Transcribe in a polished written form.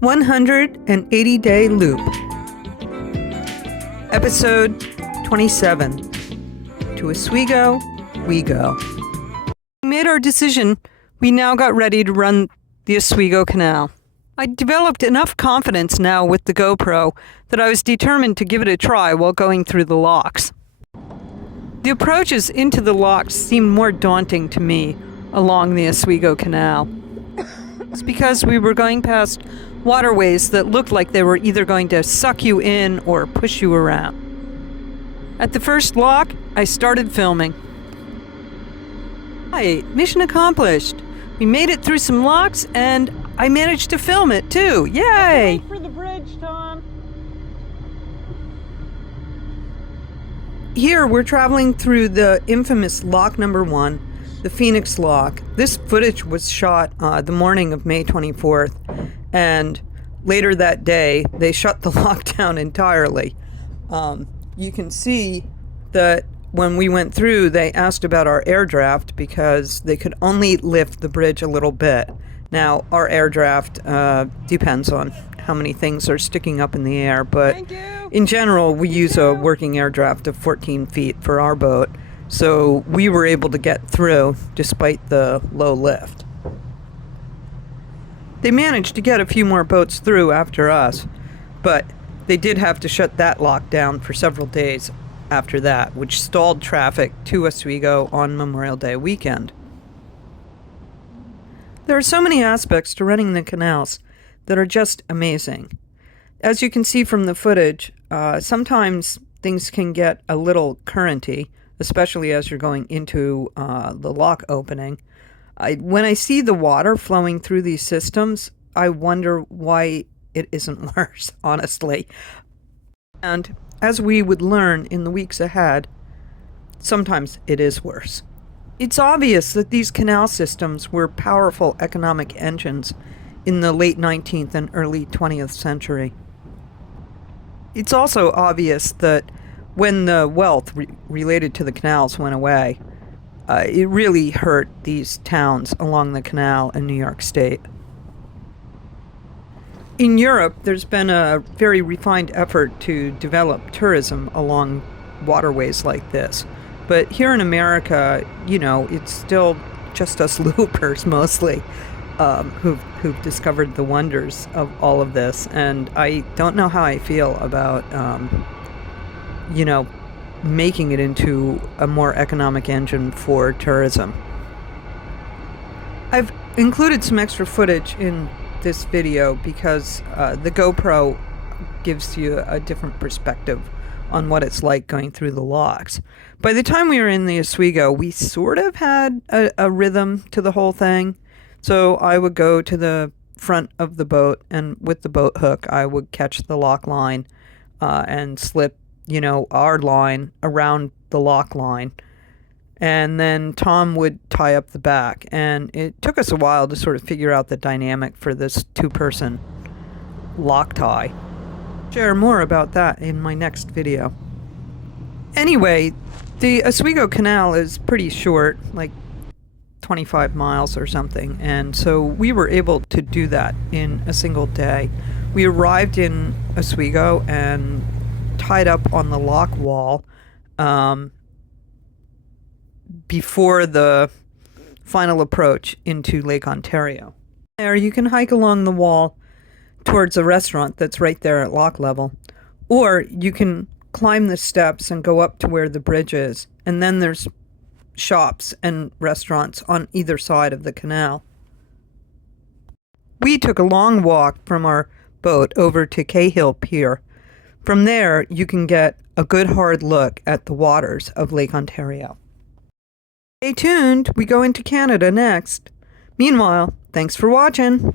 180-Day Loop. Episode 27. To Oswego We Go. We made our decision. We now got ready to run the Oswego Canal. I developed enough confidence now with the GoPro that I was determined to give it a try while going through the locks. The approaches into the locks seemed more daunting to me along the Oswego Canal. It's because we were going past waterways that looked like they were either going to suck you in or push you around. At the first lock, I started filming. Hi, mission accomplished. We made it through some locks and I managed to film it too. Yay! Wait for the bridge, Tom. Here we're traveling through the infamous lock number 1, the Phoenix Lock. This footage was shot the morning of May 24th, and later that day they shut the lock down entirely. You can see that when we went through, they asked about our air draft because they could only lift the bridge a little bit. Now, our air draft depends on how many things are sticking up in the air, but in general, we use a working air draft of 14 feet for our boat, so we were able to get through despite the low lift. They managed to get a few more boats through after us, but they did have to shut that lock down for several days after that, which stalled traffic to Oswego on Memorial Day weekend. There are so many aspects to running the canals that are just amazing. As you can see from the footage, sometimes things can get a little currenty, especially as you're going into the lock opening. When I see the water flowing through these systems, I wonder why it isn't worse, honestly. And as we would learn in the weeks ahead, sometimes it is worse. It's obvious that these canal systems were powerful economic engines in the late 19th and early 20th century. It's also obvious that when the wealth related to the canals went away, it really hurt these towns along the canal in New York State. In Europe, there's been a very refined effort to develop tourism along waterways like this. But here in America, it's still just us loopers mostly who've discovered the wonders of all of this. And I don't know how I feel about, making it into a more economic engine for tourism. I've included some extra footage in this video because the GoPro gives you a different perspective on what it's like going through the locks. By the time we were in the Oswego, we sort of had a rhythm to the whole thing. So I would go to the front of the boat, and with the boat hook, I would catch the lock line and slip, our line around the lock line. And then Tom would tie up the back. And it took us a while to sort of figure out the dynamic for this two-person lock tie. Share more about that in my next video. Anyway, the Oswego Canal is pretty short, like 25 miles or something, and so we were able to do that in a single day. We arrived in Oswego and tied up on the lock wall before the final approach into Lake Ontario. There you can hike along the wall towards a restaurant that's right there at lock level, or you can climb the steps and go up to where the bridge is, and then there's shops and restaurants on either side of the canal. We took a long walk from our boat over to Cahill Pier. From there, you can get a good hard look at the waters of Lake Ontario. Stay tuned, we go into Canada next. Meanwhile, thanks for watching.